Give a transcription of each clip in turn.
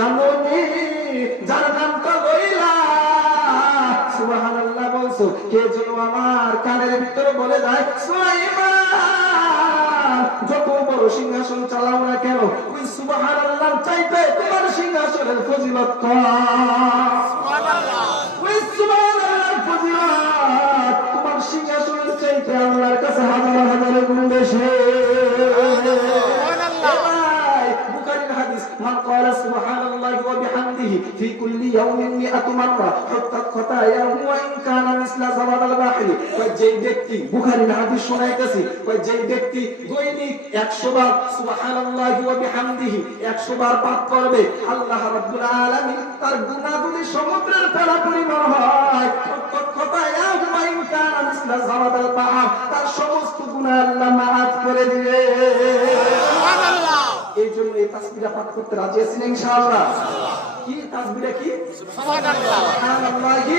জাননি যার নামটা লইলা সুবহানাল্লাহ বলছো, কে যেন আমার কানের ভিতরে বলে যায় সুলাইমান যত বড় সিংহাসন চালাও না কেন, ওই সুবহানাল্লাহ চাইতে তোমার সিংহাসনের ফজিলত কম। সুবহানাল্লাহ, ওই সুবহানাল্লাহর ফজিলত তোমার সিংহাসনের চাইতে আল্লাহর কাছে হাজার হাজার গুণ বেশি। من قال سبحان الله وبحمده في كل يوم 100 مرة حطت خطاياه وإن كان مثل زبد البحر। যেই ব্যক্তি বুখারীর হাদিস শোনাইতেছি, যেই ব্যক্তি দৈনিক 100 বার সুবহানাল্লাহ ওয়া বিহামদিহি 100 বার পাঠ করবে, আল্লাহ রাব্বুল আলামিন তার গুনাহ যদি সমুদ্রের ফেনা পরিমাণ হয়, حطت خطاياه وإن كان مثل زبد البحر, তার সমস্ত গুনাহ আল্লাহ মাফ করে দিবে। সুবহানাল্লাহ। এই জন্য এই তাসবিহটা পাঠ করতে রাজি আছেন ইনশাআল্লাহ? কি তাসবিহটা কি? সুবহানাল্লাহ, সুবহানাল্লাহি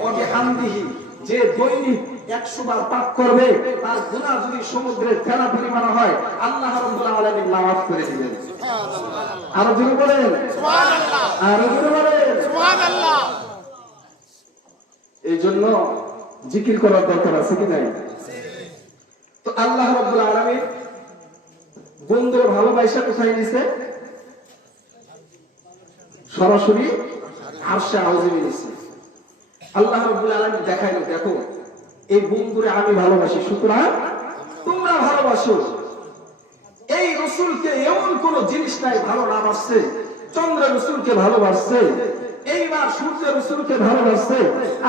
ওয়া বিহামদিহি। যে দৈনিক 100 বার পাঠ করবে, তার গুনাহ যদি সমুদ্রের ফেনা পরিমাণ হয়, আল্লাহ রাব্বুল আলামিন মাফ করে দিবেন। সুবহানাল্লাহ। আর জোরে বলেন সুবহানাল্লাহ, আর জোরে বলেন সুবহানাল্লাহ। এই জন্য জিকির করার দরকার আছে কি নাই? তো আল্লাহ রাব্বুল আলামিন বন্ধুর ভালোবাসা কোথায় নিছে? সরাসরি আরশে আযমে নিছে। আল্লাহ রাব্বুল আলামিন দেখাইলো, দেখো এই বন্ধুরে আমি ভালোবাসি, সুতরাং তোমরা ভালোবাসো। এই রাসূলকে এমন কোন জিনিস নাই ভালো না বাসছে। চন্দ্র রাসূলকে ভালোবাসছে, এইবার সূর্য রাসূলকে ভালোবাসছে।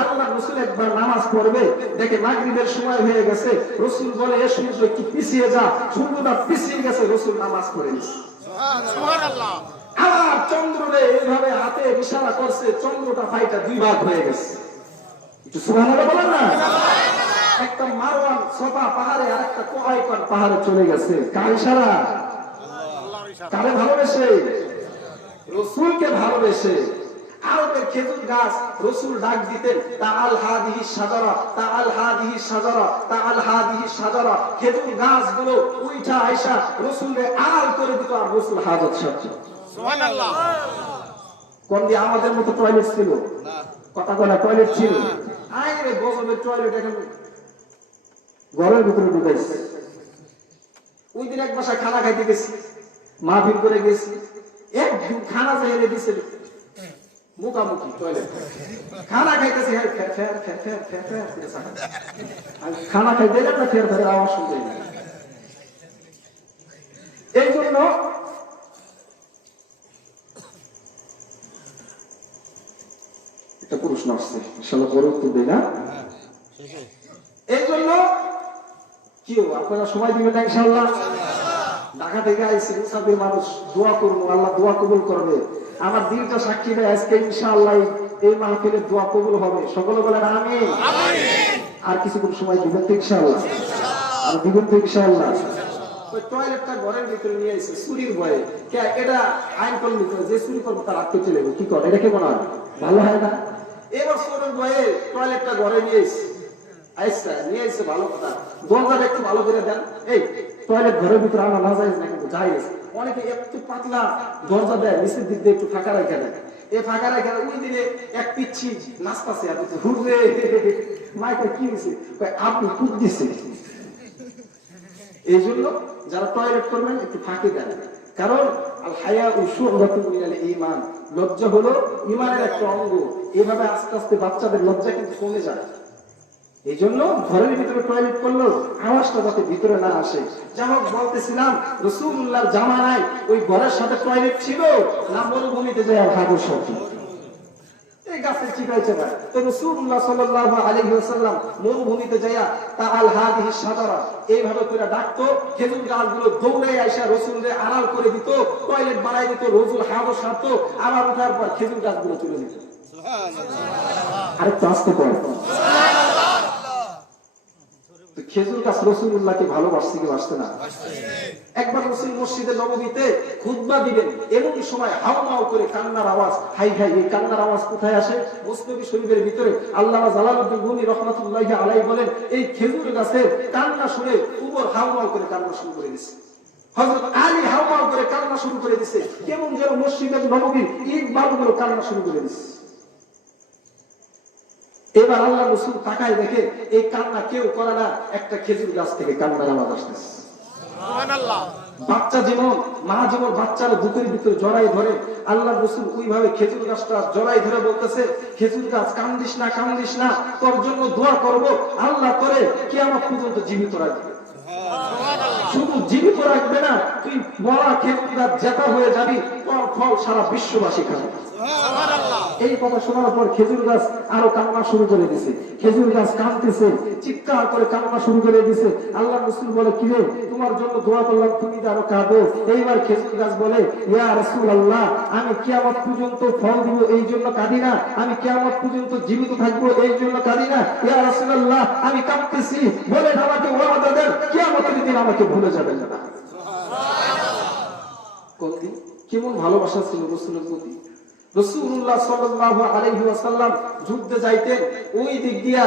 আল্লাহ রাসূল একবার নামাজ পড়বে, দেখে মাগরিবের সময় হয়ে গেছে, রাসূল বলে এ সূর্য কি পিছিয়ে যা, সূর্যটা পিছিয়ে গেছে, রাসূল নামাজ পড়ে নিছে। সুবহানাল্লাহ। আবার চন্দ্ররে এইভাবে হাতে ইশারা করছে, চন্দ্রটা ফাইটা দুই ভাগ হয়ে গেছে। একটু সুবহানাল্লাহ বলেন না। একটা মারওয়ান সফা পাহাড়ে আর একটা কোয়াইকান পাহাড়ে চলে গেছে, কার ইশারা? আল্লাহর ইশারা। কারে ভালোবেসে? রাসূলকে ভালোবেসে। আরবের খেজুর গাছ রাসূল ডাক দিতেন তাআল হাদিহি শাজারা, তাআল হাদিহি শাজারা, তাআল হাদিহি শাজারা। খেজুর গাছগুলো উইঠা আয়েশা রাসূলের আড়াল করে দিত, আর রাসূল হাজত সারত। সুবহানাল্লাহ। কোন দিয়ে আমাদের মতো টয়লেট ছিল না, কথা বলা টয়লেট ছিল। আইরে গজবের টয়লেট এখন ঘরের ভিতরে ঢুকাইছে। ওই দিন এক বাসায় খানা খাইতে গেছি, মাহফিল করে গেছি, একদিন খানা চাইলে দিছে মুখামুখি টয়লেট, খানা খাইতেছি, খানা খাইতে গেলে ফের ফের আওয়াজ শুনতে। এই জন্য একটা প্রশ্ন আসছে, ইনশাআল্লাহ পরে উত্তর দেই না। এই জন্য কি আপনারা সময় দিবেন না ইনশাআল্লাহ? ঢাকা থেকে আইসি মুসাফির মানুষ, দোয়া করবো, আল্লাহ দোয়া কবুল করবে। আমার দিনটা সাক্ষী দেয় আজকে ইনশাআল্লাহ এই মাহফিলের দোয়া কবুল হবে। সকলে বলেন আমিন। আর কিছুক্ষণ সময় দিবেন তো ইনশাআল্লাহ? আর দিবেন তো ইনশাআল্লাহ? ওই টয়লেটটা ঘরের ভিতরে নিয়ে এসে চুরির ভয়ে, এটা আইন করলে যে চুরি করবো তার আত্মীয় চলে যাবে, কি করে? এটা কি মনে হয় ভালো হয় না? এবার চোরের ভয়ে টয়লেটটা ঘরে নিয়ে এসে আইসা নিয়ে এসে, ভালো কথা, দরজাটা একটু ভালো করে দেন। এই টয়লেট ঘরের ভিতরে আনা না যায় না, কিন্তু যাই অনেকে একটু পাতলা দরজা দেয়, নিচের দিক দিয়ে একটু ফাঁকা রেখে দেয়। এই ফাঁকা রেখে ওই দিনে এক পিচ্ছি নাচতাছে, আর হুররে মাইকে কি হয়েছে, আপনি খুব দিছে। এই জন্য যারা টয়লেট করবেন একটু ফাঁকি দেন, কারণ আল হায়া শু'বাতুম মিনাল ঈমান, লজ্জা হলো ঈমানের একটা অঙ্গ। এভাবে আস্তে আস্তে বাচ্চাদের লজ্জা কিন্তু কমে যায়। এই জন্য ঘরের ভিতরে টয়লেট করলেও আওয়াজটা যাতে ভিতরে না আসে। যেমন বলতেছিলাম, রাসূলুল্লাহর জামানায় ওই ঘরের সাথে টয়লেট ছিল না মরুভূমিতে যায় হাগর শব্দ, এই গাছের চিপাই চেপাই। তো রাসূলুল্লাহ সাল্লাল্লাহু আলাইহি ওয়াসাল্লাম মরুভূমিতে যায়া তাআল হাদিহি শাজারা এইভাবে করে ডাকতো, খেজুর গাছগুলো দৌড়ে আইসা রাসূলকে আড়াল করে দিত, টয়লেট বানাই দিত, রাসূল হাগর সারতো, আবার ওঠার পর খেজুর গাছগুলো চলে যেত। সুবহানাল্লাহ। আরেকটু আস্তে পড়ো। সুবহানাল্লাহ। খেজুর গাছ রাসূলুল্লাহকে ভালোবাসছে কি বাসছে না? একবার রাসূল মসজিদে নববীতে খুতবা দিবেন, এমন সময় হাওমাও করে কান্নার আওয়াজ। হাই হাই, এই কান্নার আওয়াজ কোথায় আসে? মুসনদ শরীফের ভিতরে আল্লামা জালালউদ্দিন রুমি রাহমাতুল্লাহি আলাইহি বলেন, এই খেজুর গাছের কান্না শুনে উপর হাওমাও করে কান্না শুরু করে দিয়েছে। হযরত আলী হাওমাও করে কান্না শুরু করে দিয়েছে, কেমন যেন মসজিদের নববীর ইট বালুগুলো কান্না শুরু করে দিয়েছে। এবার আল্লাহ রাসূল তাকায় দেখে এই কান্না কেউ করে না, একটা খেজুর গাছ থেকে কান্নার আওয়াজ আসতেছে। সুবহানাল্লাহ। বাচ্চা যেমন মা যেমন বাচ্চার বুকের ভিতরে জড়াই ধরে, আল্লাহ রাসূল ওইভাবে খেজুর গাছটা জড়াই ধরে বলতেছে, খেজুর গাছ কান্দিস না, কান্দিস না, তোর জন্য দোয়া করব, আল্লাহ করে কিয়ামত পর্যন্ত জীবিত রাখবে। শুধু জীবিত রাখবে না, তুই মরা খেজুর গাছ জেতা হয়ে যাবি, তোর ফল সারা বিশ্ববাসী খাবে। এই কথা শোনার পর খেজুর গাছ আরো কান্না শুরু করে দিছে। খেজুর গাছ কাঁদতেছে, চিৎকার করে কান্না শুরু করে দিছে। আল্লাহ রাসূল বলে, কি রে, তোমার জন্য দোয়া করলাম, তুমি আরো কাঁদো। এইবার খেজুর গাছ বলে, ইয়া রাসূলুল্লাহ, আমি কিয়ামত পর্যন্ত ফল দিব এই জন্য কাঁদি না, আমি কিয়ামত পর্যন্ত জীবিত থাকবো এই জন্য কাঁদি না। ইয়া রাসূলুল্লাহ, আমি কাঁদতেছি, বলেন আমাকে ওয়াদা দেন কিয়ামতের দিন আমাকে ভুলে যাবেন না। কোন দিন? কেমন ভালোবাসা ছিল রাসূলের প্রতি। রাসূলুল্লাহ সাল্লাল্লাহু আলাইহি ওয়াসাল্লাম যুদ্ধে যাইতেন, ওই দিক দিয়া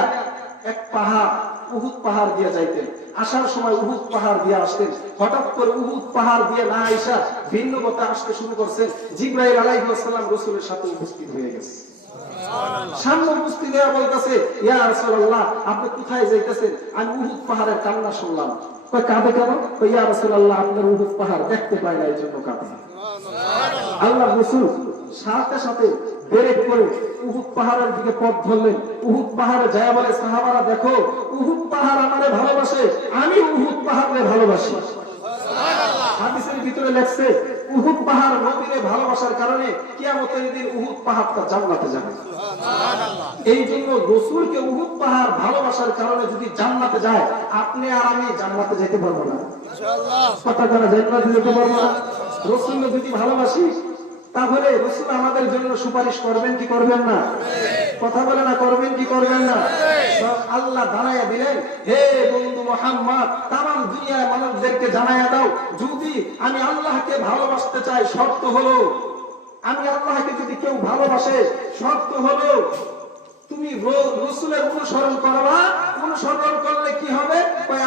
এক পাহাড়, উহুদ পাহাড় দিয়ে যাইতেন। আসার সময় উহুদ পাহাড় দিয়ে আসতেন। হঠাৎ করে উহুদ পাহাড় দিয়ে না আইসা ভিন্ন পথে আসতে শুরু করছেন। জিবরাইল আলাইহিস সালাম রাসূলের সাথে উপস্থিত হয়ে গেছে। সামনে উপস্থিত হয়ে বলতেছে, ইয়া রাসূলুল্লাহ, আপনি কোথায় যাইতেছেন? আমি উহুদ পাহাড়ের কান্না শুনলাম। কই কাঁদে কেন? কই ইয়া রাসূলুল্লাহ, আপনার উহুদ পাহাড় দেখতে পাই না, এই জন্য কাঁদে। আল্লাহ রাসূল সাথে সাথে ব্রেক করে উহুদ পাহাড়ের দিকে পথ ধরলেন। উহুদ পাহাড়ে যায় বলে, সাহাবারা দেখো, উহুদ পাহাড় আমারে ভালোবাসে, আমি উহুদ পাহাড়কে ভালোবাসি। হাদিসের ভিতরে লেখছে, উহুদ পাহাড় নবীকে ভালোবাসার কারণে কিয়ামতের দিন উহুদ পাহাড়টা জান্নাতে যাবে। এই জন্য রাসূলকে উহুদ পাহাড় ভালোবাসার কারণে যদি জান্নাতে যায়, আপনি আর আমি জান্নাতে যেতে পারবো না ইনশাআল্লাহ। কথা বলা জান্নাতে যেতে পারবো না। রাসূলকে যদি ভালোবাসি, তাহলে রাসূল আমাদের জন্য সুপারিশ করবেন কি করবেন না? কথা বলে না, করবেন কি করবেন না? আল্লাহ জানাইয়া দিলেন, হে বন্ধু মুহাম্মদ, তামাম দুনিয়ার মানুষদেরকে জানাইয়া দাও, যদি আমি আল্লাহকে ভালোবাসতে চাই, শর্ত হলো, আমি আল্লাহকে যদি কেউ ভালোবাসে, শর্ত হলো তুমি রাসূলের অনুসরণ করবা। অনুসরণ করলে কি হবে?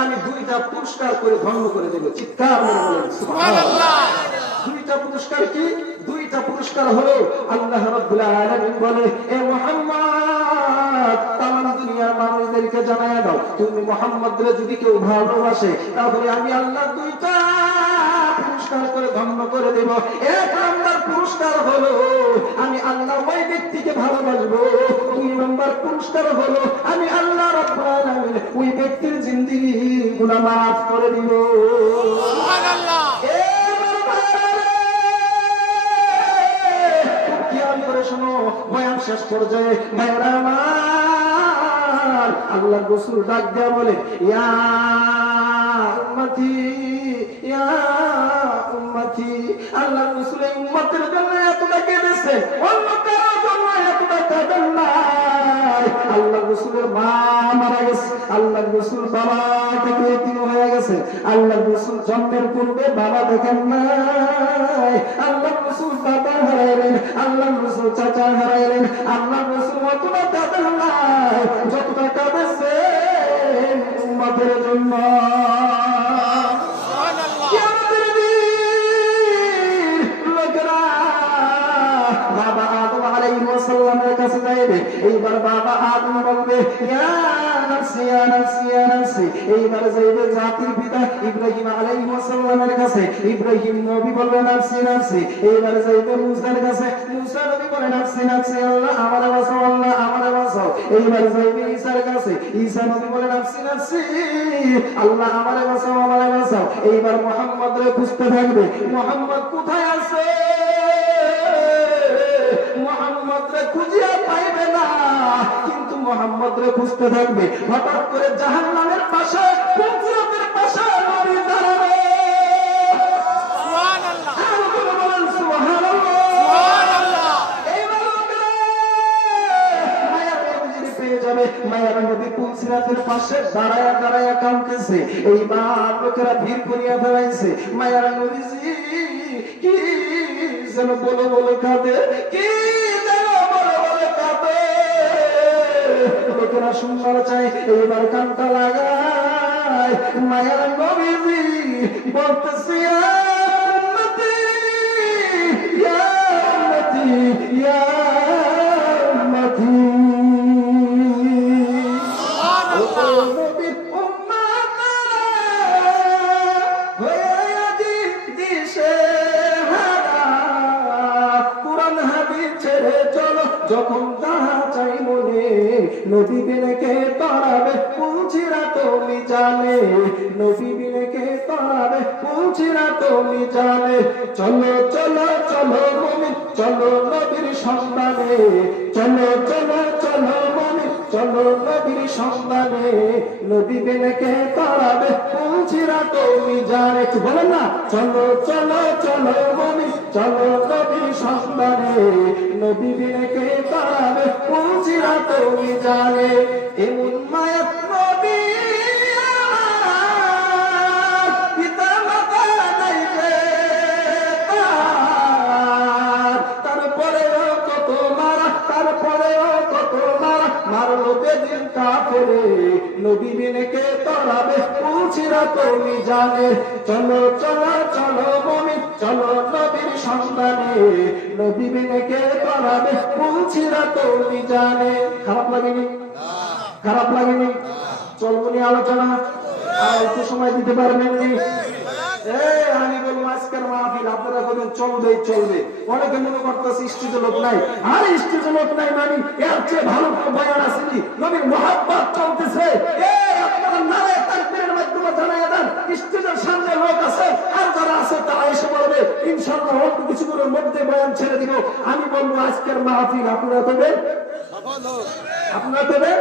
আমি দুইটা পুরস্কার করে ধন্য করে দেব। চিৎকার করে বলেন সুবহানাল্লাহ। দুইটা পুরস্কার কি? দুইটা পুরস্কার হলো, আল্লাহ রাব্বুল আলামিন বলে, এ মুহাম্মদ, তামাম দুনিয়ার মানুষদেরকে জানায়া দাও, তুমি মুহাম্মদরে যদি কেউ ভালোবাসে, তাহলে আমি আল্লাহ দুইটা পুরস্কার করে ধন্য করে দেব। এক নাম্বার পুরস্কার হলো, আমি আল্লাহ ওই ব্যক্তিকে ভালোবাসবো। দুই নাম্বার পুরস্কার হলো, আমি আল্লাহ রাব্বুল আলামিন ওই ব্যক্তির জিন্দেগি গুনাহ মাফ করে দিব। সুবহানাল্লাহ। বয়ান শেষ পর্যায়ে ভাইরা আমার, আল্লাহ রাসূল ডাক দেয়া বলে, ইয়া উম্মতি, ইয়া উম্মতি। আল্লাহ রাসূল এই উম্মতের জন্য এতটা কেঁদেছে, অন্য কারোর জন্য এতটা কাঁদেন নাই। আল্লাহ রাসূলের মা মারা গেছে, আল্লাহ রাসূল বাবা থেকে এতিম হয়ে গেছে, আল্লাহ রাসূল জন্মের পূর্বে বাবা দেখেন নাই, আল্লাহ রাসূল বাবা হারাইলেন, আল্লাহ রাসূল চাচা হারাইলেন, আল্লাহ রাসূল অতটা কাঁদেন নাই যতটা কাঁদেছে উম্মতের জন্য। বাবা আদম আলাইহিস সালামের কাছে যাইবে, এইবার বাবা আদম বলবে, ইয়া নাফসি, ইয়া নাফসি, ইয়া নাফসি। এইবার যাইবে জাতির পিতা ইব্রাহিম আলাইহিস সালামের কাছে, ইব্রাহিম নবী বলবে, নাফসি নাফসি। এইবার যাইবে মুসার কাছে, মুসা নবী বলে, নাফসি নাফসি, আল্লাহ আমারে বাঁচাও, আল্লাহ আমারে বাঁচাও। এইবার যাইবে ঈসার কাছে, ঈসা নবী বলে, নাফসি নাফসি, আল্লাহ আমারে বাঁচাও, আমারে বাঁচাও। এইবার মুহাম্মদরে খুঁজতে থাকবে, মুহাম্মদ কোথায় আছে? মুহাম্মদরে খুঁজিয়া পাইবে না, কিন্তু মুহাম্মদরে খুঁজতে থাকবে। হঠাৎ করে জাহান্নামের পাশে, পুরসিরাতের পাশে নবী দাঁড়াবে। সুবহানাল্লাহ। আর বলেন সুবহানাল্লাহ, সুবহানাল্লাহ। এইবার মায়া নবী পেয়ে যাবে, মায়া নবী পুরসিরাতের পাশে দাঁড়ায়া দাঁড়ায়া কাঁদতেছে। এইবার লোকেরা ভিড় করিয়া ফেলাইছে। মায়া নবীজি কি যেন বলে বলে কাঁদে, কি যেন বলে বলে কাঁদে। লোকেরা শুনবার চাই, এইবার কানটা লাগায় যায় মায়ের নবীজি বলতেছে উম্মতি ইয়া উম্মতি ইয়া উম্মতি যখন তাহা চাই মনে নবী বিনেকে তারাবে পুলছিরা তুমি জানে নবী বিনেকে তারাবে পুলছিরা তুমি জানে চলো চলো চলো মুমিন চলো নবীর সন্ধানে চলো চলো চলো মুমিন চলো নবীর সন্ধানে নবী বিনেকে তারাবে পুলছিরা তুমি জানে একটু বলেন না চলো চলো চলো মুমিন চলো নবীর সন্ধানে নবী বিনেকে তারাবে পুলছিরা তুমি জানে এমন মায়াত নবী পিতা মাতা নাই যে তারপরেও কত মারা তারপরেও কত মারা মারলো বেদিন কাফেরে নবী বিনেকে তারাবে পুলছিরা তুমি জানে চলো চলো চলো মুমিন চলো নবীর সন্ধানে নবী বিনেকে তারাবে পুলছিরা তুমি জানে খারাপ লাগেনি খারাপ লাগেনি চলবো নিয়ে আলোচনা আর একটু সময় দিতে পারবেন নি আমি বলবো আজকের মাহফিল আপনারা বলবেন চলবে চলবে অনেকে মনে করতেছে স্টেজে লোক নাই আর স্টেজে লোক নাই মানে এর চেয়ে ভালো কোনো বয়ান আসেনি নবীর মহব্বত চলতেছে আপনারা নারে তাকবীরের মাধ্যমে জানাই দেন স্টেজের সামনে লোক আছে আর যারা আছে তারা এসে বলবে ইনশাআল্লাহ অল্প কিছুক্ষণের মধ্যে বয়ান ছেড়ে দিব আমি বলবো আজকের মাহফিল আপনারা তবে আপনারা তবে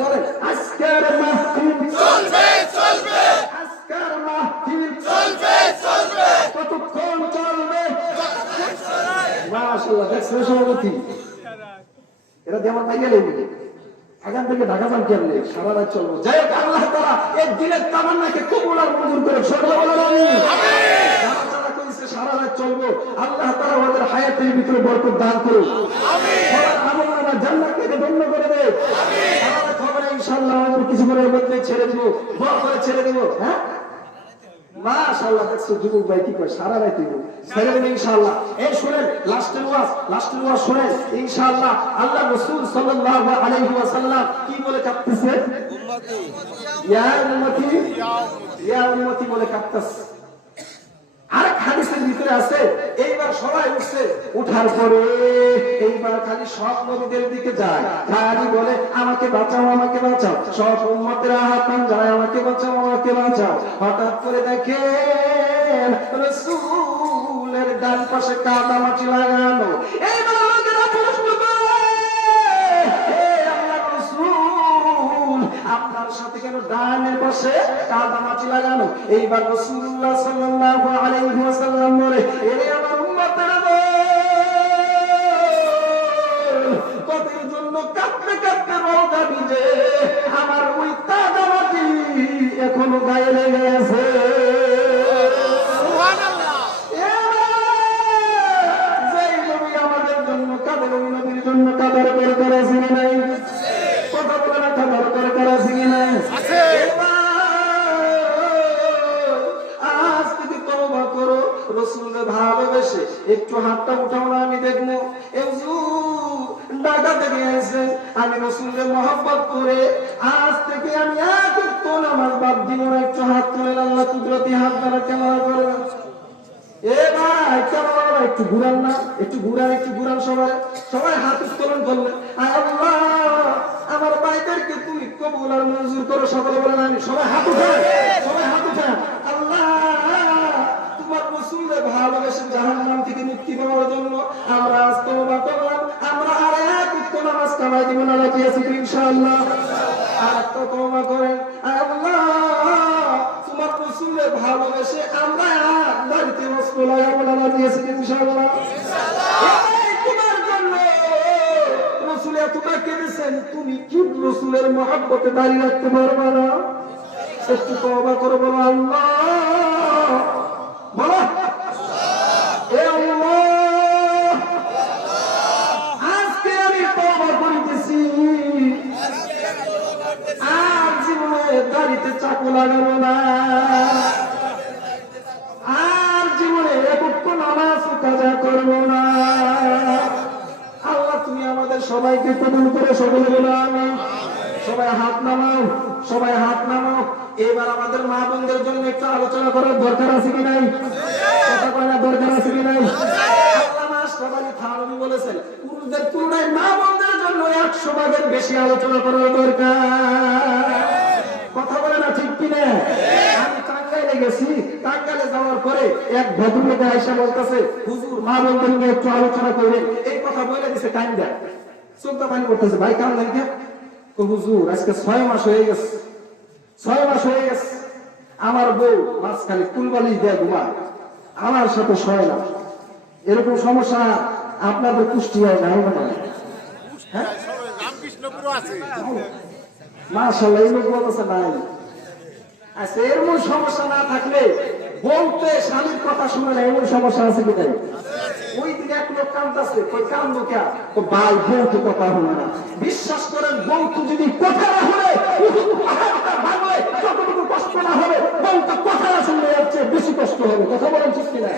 বলেন আজকের মাহফিল চলবে চলবে আজকের মাহফিল চলবে চলবে কতক্ষণ চলবে মাশাআল্লাহ দেখছেন সভাপতি এরা দিয়ে আমার পাইয়া লেগে এখান থেকে ঢাকা যান কেমনে সারা রাত চলবো যাই হোক আল্লাহ তাআলা এই দিনের তামান্নাকে কবুল আর মঞ্জুর করে সকলে বলেন আমিন যারা যারা কইছে সারা রাত চলবো আল্লাহ তাআলা ওদের হায়াতের ভিতরে বরকত দান করুন আমিন সবার আমলনামা জান্নাতকে ধন্য করে দেয় আমিন আমাদের খবরে ইনশাআল্লাহ আমরা কিছু করে মধ্যে ছেড়ে দেব বড় করে ছেড়ে দেব হ্যাঁ মাশাআল্লাহ দেখছো যুবক ভাই কি কয় সারা রাত দিব ছেড়ে দেব ইনশাআল্লাহ এই শুনেন লাস্টের ওয়াজ শুনেন ইনশাআল্লাহ আল্লাহ রাসূল সাল্লাল্লাহু আলাইহি ওয়াসাল্লাম কি বলে কাঁদতেছে উম্মতি ইয়া উম্মতি ইয়া উম্মতি বলে কাঁদতেছে আর হাদিসের ভিতরে আছে এইবার সবাই উঠছে উঠার পরে এইবার খালি সব নবীদের দিকে যায় খালি বলে আমাকে বাঁচাও আমাকে বাঁচাও সব উম্মতেরা হাত যায় আমাকে বাঁচাও আমাকে বাঁচাও হঠাৎ করে দেখেন রাসূলের ডান পাশে কাদা মাটি লাগানো এইবার লোকেরা প্রশ্ন করে হে আল্লাহর রাসূল আপনার সাথে কেন ডানের পাশে কাদা মাটি লাগানো এইবার রাসূলুল্লাহ সাল্লাল্লাহু আলাইহি ওয়াসাল্লাম বলে এরে আমার উম্মতেরা কতদিন জন্য কাঁদতে কাঁদতে রোদা ভিজে আমার ওই কাদা মাটি এখনো গায়ে লেগে আছে সুবহানাল্লাহ যেই নবী আমাদের জন্য কাঁদে ওই নবীর জন্য কাদার করে করেছে কি নাই কথা বলে না কাদার করে করেছে কি নাই আছে আজ থেকে তওবা করো রাসূলের ভালোবেসে একটু হাতটা উঠাও না আমি দেখবো ঢাকা থেকে এসে আমি রাসূলের মহব্বত করে আজ থেকে আমি এক ওয়াক্ত নামাজ বাদ দিব না একটু হাত তুলে আল্লাহ কুদরতি হাত দ্বারা ক্যামেরা করে এ ভাই ক্যামেরা একটু ঘুরান না একটু ঘুরান সবাই হাত উত্তোলন করলেন আল্লাহ আমার ভাইদেরকে তুমি কবুল আর মঞ্জুর করো সকলে বলেন আমি সবাই হাত উঠান আল্লাহ তোমার রাসূলের ভালোবাসা জাহান্নাম থেকে মুক্তি পাওয়ার জন্য আমরা আজ তওবা করলাম আমরা আর এক ওয়াক্ত নামাজ কামাই দিব না রাজি আছি ইনশাআল্লাহ আর তো তওবা করেন আল্লাহ তোমার রাসূলের ভালোবাসে আমরা বাড়িতে ওয়াজ লাগাবো না রাজি আছি ইনশাআল্লাহ তোমার জন্য রাসূল এতটা কেঁদেছেন তুমি কি রাসূলের মহব্বতে দাঁড়িয়ে রাখতে পারবে না একটু তওবা করো বলো আল্লাহ বলো এ আল্লাহ আজকে আমি তওবা করিতেছি আর জীবনে দাড়িতে চাকু লাগাবো না, আর জীবনে একক নামাজ কাজা করবো না। আল্লাহ তুমি আমাদের সবাইকে কবুল করে সকলে বলো আমিন। সবাই হাত নামাও, সবাই হাত নামাও। এবার আমাদের মা বোনদের জন্য একটু আলোচনা করার দরকার আছে কি নাই? কথা বলার দরকার আছে কি নাই? আল্লামা আশরাফ আলী থানভী বলেছেন পুরুষদের তুলনায় মা বোনদের জন্য 100 ভাগের বেশি আলোচনা করার দরকার। কথা বলে না ঠিক কিনা? আমি টাঙ্গাইলে গেছি, টাঙ্গাইলে যাওয়ার পরে এক ভদ্রলোক আয়েশা বলতেছে হুজুর মা বোনদের নিয়ে একটু আলোচনা করবেন। এই কথা বলে দিছে কান্দা, চোখটা পানি করতেছে। ভাই কান্দেন কে? হুজুর আজকে 6 মাস হয়ে গেছে, 6 মাস হয়ে গেছে আমার বউ মাঝখানে কুলবালিশ দেয়া ঘুমায়, আমার সাথে শোয় না। এরকম সমস্যা আপনাদের কুষ্টিয়ায় নাই না? হ্যাঁ মাশাআল্লাহ, এই লোক বলতেছে নাই। আচ্ছা এরকম সমস্যা না থাকলে বলতে স্বামীর কথা শুনে না, এমন সমস্যা আছে কি নাই? ওই দিন এক লোক কাঁদতেছে, কই কান্দো কে? তো ভাই বউ তো কথা হলো না। বিশ্বাস করেন বউ তো যদি কথা না হলে যতটুকু কষ্ট না হবে, বউ তো কথা না শুনলে যাচ্ছে বেশি কষ্ট হবে। কথা বলেন ঠিক কিনা?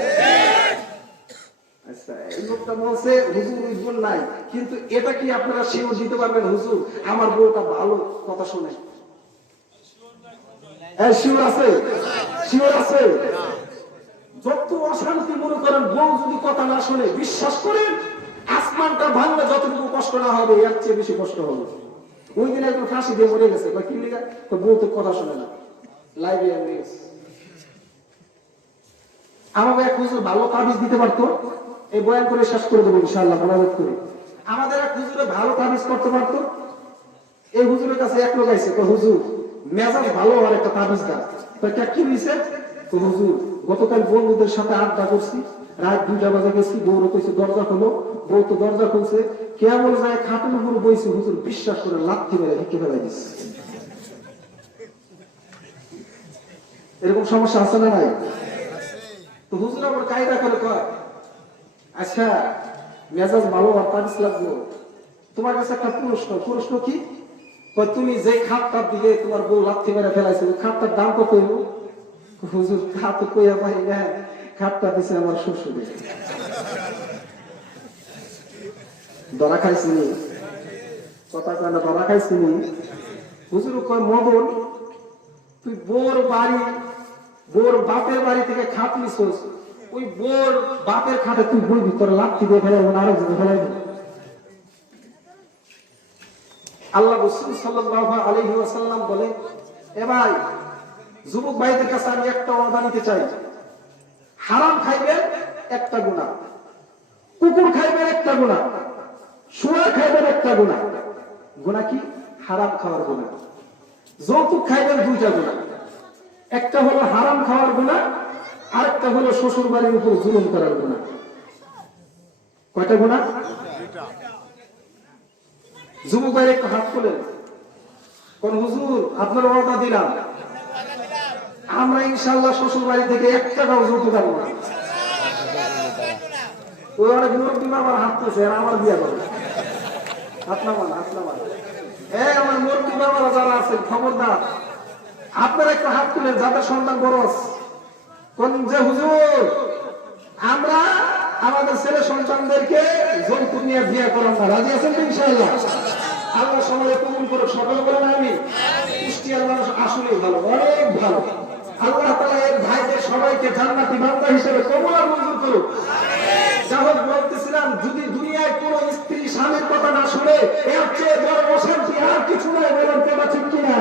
আচ্ছা এই লোকটা বলছে হুজুর উজ্জ্বল নাই, কিন্তু এটা কি আপনারা শিওর দিতে পারবেন হুজুর আমার বউটা ভালো কথা শুনে? শিওর আছে? শিওর আছে? যত অশান্তি মনে করেন বউ যদি কথা না শুনে, বিশ্বাস করেন আসমানটা ভাঙলে যতটুকু কষ্ট না হবে এর চেয়ে বেশি কষ্ট হবে। ওই দিন একজন ফাঁসি দিয়ে মরে গেছে, বা কি লিখা বউ তো কথা শুনে না, লাইভে গেছে। আমাকে এক হুজুর ভালো তাবিজ দিতে পারতো, এই বয়ান করে শেষ করে দেবো ইনশাআল্লাহ মোনাজাত করে। আমাদের এক হুজুরে ভালো তাবিজ করতে পারতো। এই হুজুরের কাছে এক লোক আইছে, হুজুর মেজাজ ভালো আর একটা তাবিজ দাও। কি হয়েছে? হুজুর গতকাল বন্ধুদের সাথে আড্ডা করছি, রাত 2টা বাজে গেছি, বউরে কইছে দরজা খোলো, বউ তো দরজা খুলছে, কেমন যায় খাটের উপর বইছে, হুজুর বিশ্বাস করে লাথি মেরে ঢেকে ফেলাই দিচ্ছে। এরকম সমস্যা আছে না নাই? তো হুজুর আবার কায়দা করে কয় আচ্ছা মেজাজ ভালো আর তাবিজ লাগবো, তোমার কাছে একটা প্রশ্ন। প্রশ্ন কি? তুমি যে খাটটার দিকে তোমার বউ লাথি মেরে ফেলাইছে খাটটার দাম কত হইব? হুজুর খাট কইয়া পাই না, খাটটা দিছে আমার শ্বশুরে। ধরা খাইছিনি? কথা কয় না ধরা খাইছিনি? হুজুর কয় মদন তুই বোর বাড়ি, বোর বাপের বাড়ি থেকে খাট নিছস, ওই বোর বাপের খাটে তুই বই ভিতরে লাথি দিয়ে ফেলাইব না আরো যদি ফেলাইব? আল্লাহ রাসূল সাল্লাল্লাহু আলাইহি ওয়াসাল্লাম বলে এ ভাই যুবক ভাইদের কাছে আমি একটা ওয়াদা নিতে চাই, হারাম খাইবেন একটা গুনাহ, কুকুর খাইবেন একটা গুনাহ, শুয়োর খাইবেন একটা গুনাহ। গুনাহ কি? হারাম খাওয়ার গুনাহ। যৌতুক খাইবেন 2টা গুনাহ, একটা হলো হারাম খাওয়ার গুনাহ, আরেকটা হলো শ্বশুর বাড়ির উপর জুলুম করার গুনাহ। কয়টা গুনাহ? যুবক ভাই একটু হাত তোলেন, কোন হুজুর আপনার ওয়াদা দিলাম আমরা ইনশাআল্লাহ শ্বশুর বাড়ি থেকে 1 টাকাও যৌতুক আনবো না। ওই অনেক মুরব্বী বাবার হাত তুলছে আর আমার বিয়ে করবে। হাত নামান, হাত নামান। আমার মুরব্বী বাবারা যারা আছেন খবরদার আপনারা একটু হাত তুলেন যাদের সন্তান বড় আছে। কোন যে হুজুর আমরা আমাদের ছেলে সন্তানদেরকে যৌতুক নিয়ে বিয়ে করান না, রাজি আছেন তো ইনশাআল্লাহ? আল্লাহ সবাই কবুল করুক, সকলে বলেন আমিন। কুষ্টিয়ার মানুষ আসলেই ভালো, অনেক ভালো। আল্লাহ তাআলা এর ভাইদের সবাইকে জান্নাতি বান্দা হিসেবে কবুল আর মঞ্জুর করুক। যাহোক বলতেছিলাম যদি দুনিয়ায় কোনো স্ত্রী স্বামীর কথা না শুনে এর চেয়ে বড় অশান্তি আর কিছু নাই, বলেন কেবা ঠিক কিনা?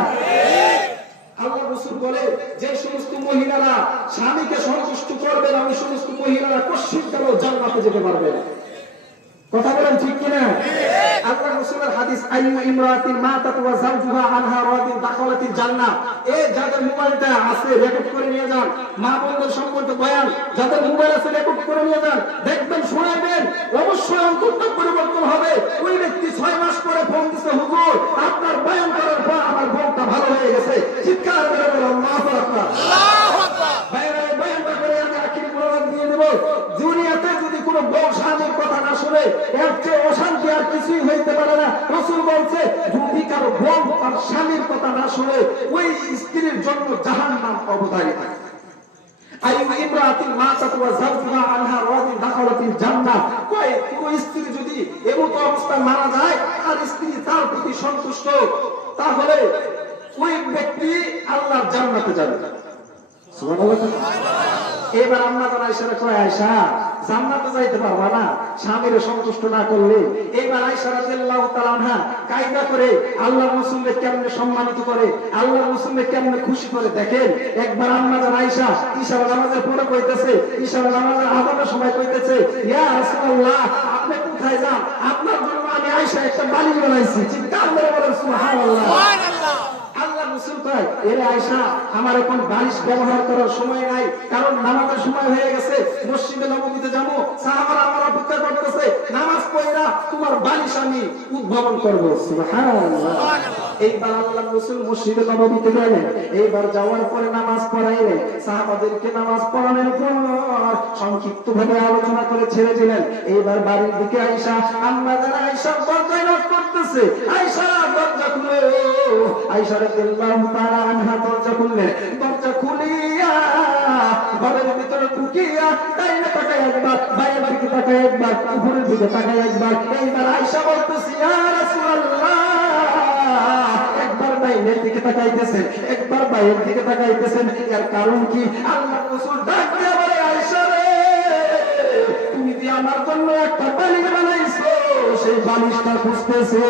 আল্লাহ রাসূল বলে যে সমস্ত মহিলারা স্বামীকে সন্তুষ্ট করবে না ওই সমস্ত মহিলারা কখনো জান্নাতে যেতে পারবে না। কথা বলেন ঠিক কিনা? আল্লাহ রাসূলের হাদিস আইয়ু ইমরাতিন মাতাত ওয়া যাওজুহা আনহা রাদিন দাখালাতিল জান্নাহ। এই যাদের মোবাইলটা আছে রেকর্ড করে নিয়ে যান, মা বোনদের সম্পর্কে বয়ান যাদের মোবাইল আছে রেকর্ড করে নিয়ে যান, দেখবেন শোনাবেন অবশ্যই অন্তরটা পরিবর্তন হবে। ওই ব্যক্তি 6 মাস পরে ফোন দিছে হুজুর আপনার বয়ান করার পর আমার বউটা ভালো হয়ে গেছে, চিৎকার করে বলেন আল্লাহু আকবার, আল্লাহু আকবার। ভাইরা বয়ানটা করে আমি আখিরি মোনাজাত দিয়ে দেব। দুনিয়াতে যদি কোনো বউ স্বামীর কথা না শুনে এর চেয়ে অশান্তি আর কিছুই হইতে পারে না। রাসূল বলছে যদি কারো বোন তার স্বামীর কথা না শুনে ওই স্ত্রীর জন্য জাহান্নাম অবধারিত। আইয়ু ইমরাতিন মাতাত ওয়া যাওজুহা আনহা রাদিন দাখালাতিল জান্নাহ। কোন স্ত্রী যদি এমন অবস্থায় মারা যায় আর স্ত্রী তার প্রতি সন্তুষ্ট, তাহলে ওই ব্যক্তি আল্লাহর জান্নাতে যাবে। সুবহানাল্লাহ। এবার আম্মা জান আয়েশা কয়, আয়েশা জান্নাতে যাইতে পারবা না স্বামীরে সন্তুষ্ট না করলে? এবার আয়েশা রাদিয়াল্লাহু তাআলা আনহা কায়দা করে আল্লাহর রাসূলকে কেমনে সম্মানিত করে, আল্লাহর রাসূলকে কেমনে খুশি করে দেখেন। একবার আম্মা জান আয়েশা ইশারা নামাজের পড়ে কইতেছে, ইশারা নামাজের আযানের সময় কইতেছে, ইয়া রাসূলুল্লাহ আপনি কোথায় যান? আপনার জন্য আমি আয়েশা একটা বালিশ বানাইছি। চিৎকার করে বলেন সুবহানাল্লাহ। সুবহানাল্লাহ। আল্লাহর রাসূল কয়, এরে আয়েশা আমার এখন বালিশ ব্যবহার করার সময় নাই, কারণ নামাজের সময় হয়ে গেছে, মসজিদে নববীতে যাবো, সাহাবারা আমার অপেক্ষা করতেছে, নামাজ পড়া তোমার বালিশ আমি উদ্ভাবন করব। সুবহানাল্লাহ। এইবার আল্লাহর রাসূল মসজিদে নববীতে গেলেন। এইবার যাওয়ার পরে নামাজ পড়াইলেন, সাহাবাদেরকে নামাজ পড়ানোর পর সংক্ষিপ্তভাবে আলোচনা করে ছেড়ে দিলেন। এইবার বাড়ির দিকে আয়েশা, আম্মা জান আয়েশা দরজায় নক করতেছে, আয়েশা দরজা খুলো। আয়েশা রাদিয়াল্লাহু তাআলা আনহা দরজা খুললেন। দরজা খুলিয়া ঘরের ভিতরে ঢুকিয়া ডাইনে তাকায় একবার, বাইরে দিকে তাকায় একবার, উপরের দিকে তাকায় একবার। এইবার আয়েশা বলতেছে, ইয়া রাসূলুল্লাহ, একবার বাইরের দিকে তাকাইতেছেন, একবার বাইরের দিকে তাকাইতেছেন, এর কারণ কি? আল্লাহর রাসূল ডাক দিয়ে বলে, আয়েশা রে তুমি যে আমার জন্য একটা বালিশ বানাইছো, সেই বালিশটা খুঁজতেছে।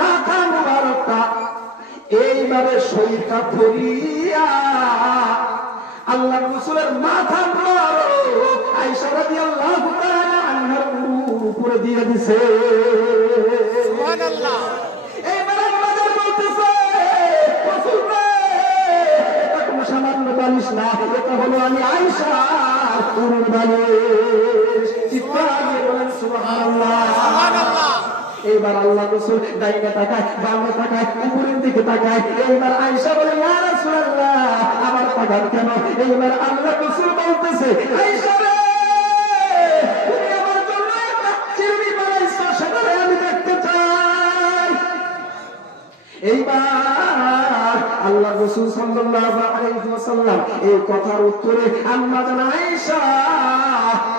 মাথা মুবারকটা এইভাবে শরীরটা ধরিয়া আল্লাহর রাসূলের মাথা মুবারক আয়েশা রাদিয়াল্লাহু তাআলা আনহার উপরে দিয়ে দিয়েছে। সুবহানাল্লাহ। এইবার আমাদের বলতেছে, রাসূল রে এটা কোনো সামান্য বালিশ না, এটা হলো আমি আয়েশার পুরুষ বালিশ। চিৎকার দিয়ে বলেন সুবহানাল্লাহ। সুবহানাল্লাহ। এইবার আল্লাহর রাসূল ডাইনে তাকায়, বামে তাকায়, উপরের দিকে তাকায়। এইবার আয়েশা বলে, ইয়া রাসূলুল্লাহ আমার তাকান কেন? এইবার আল্লাহর রাসূল বলতেছে, আয়েশা রে তুমি আমার জন্য একটা চিরুনি বানাইছো, সেটা আমি দেখতে চাই। এইবার আল্লাহর রাসূল সাল্লাল্লাহু আলাইহি ওয়াসাল্লাম এই কথার উত্তরে আম্মা জান আয়েশা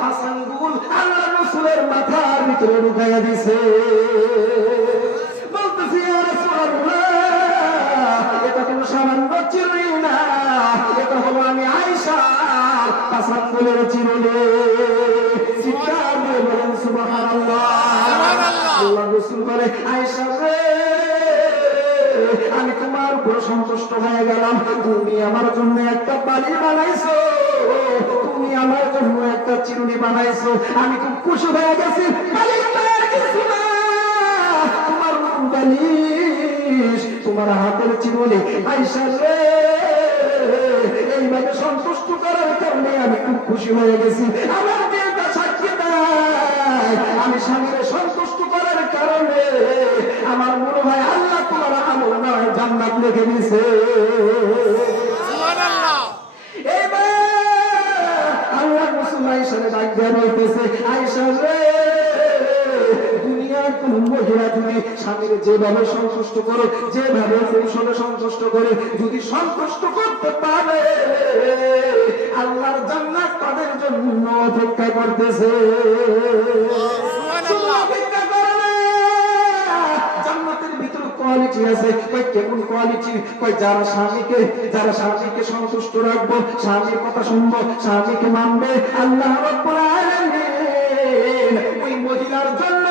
হাসানগুল আল্লাহর রাসূলের মাথার ভিতরে ঢুকাইয়া দিয়েছে। বলতেছি, ইয়া রাসূলুল্লাহ এটা কোনো সামান্য চিরুনি না, এটা হলো আমি আয়েশা হাসানগুলের চিরুনি। চিৎকার দিয়ে বলেন সুবহানাল্লাহ। আল্লাহর রাসূল বলে, আয়েশা রে আমি তোমার উপর সন্তুষ্ট হয়ে গেলাম, তুমি আমার জন্য একটা বালিশ বানাইছো, তুমি আমার জন্য একটা চিরুনি বানাইছো, আমি খুব খুশি হয়ে গেছি। তোমার বালিশ, তোমার হাতের চিরুনি আয়েশা রে এইভাবে সন্তুষ্ট করার কারণে আমি খুব খুশি হয়ে গেছি। আমার মেয়েটা সাক্ষী দেয় আমি স্বামীর সন্তুষ্ট করার কারণে আমার মনে হয় আল্লাহ তোমার আমল নয় জান্নাত লিখে দিয়েছে। সুবহানাল্লাহ। এবার আল্লাহ রাসূল আয়েশাকে ডাক দিয়ে বলতেছে, আয়েশা রে দুনিয়ার কোন মহিলা যদি স্বামীর যেভাবে সন্তুষ্ট করে, যেভাবে কৌশলে সন্তুষ্ট করে যদি সন্তুষ্ট করতে পারে, আল্লাহর জান্নাত তাদের জন্য অপেক্ষা করতেছে। সুবহানাল্লাহ। জান্নাতের ভিতরে কোয়ালিটি আছে, কেমন কোয়ালিটি? যারা স্বামীকে সন্তুষ্ট রাখবো, স্বামীর কথা শুনবো, স্বামীকে মানবে, আল্লাহ রাব্বুল আলামিন ওই মহিলার জন্য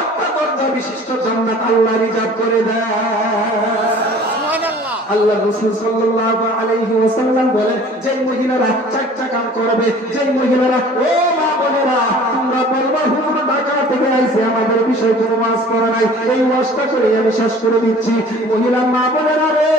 আটটা দরজা বিশিষ্ট জান্নাত আল্লাহ রিজার্ভ করে দেয়। আল্লাহ রাসূল সাল্লাল্লাহু আলাইহি ওয়াসাল্লাম বলেন, যে মহিলারা চারটা কাম করবে, যে মহিলারা, ও মা বোনেরা তোমরা বলবা হুজুর ঢাকা থেকে আইছে আমাদের বিষয় কোনো ওয়াজ করা নাই, এই ওয়াজটা করে আমি শেষ করে দিচ্ছি। মহিলা মা বোনেরা রে,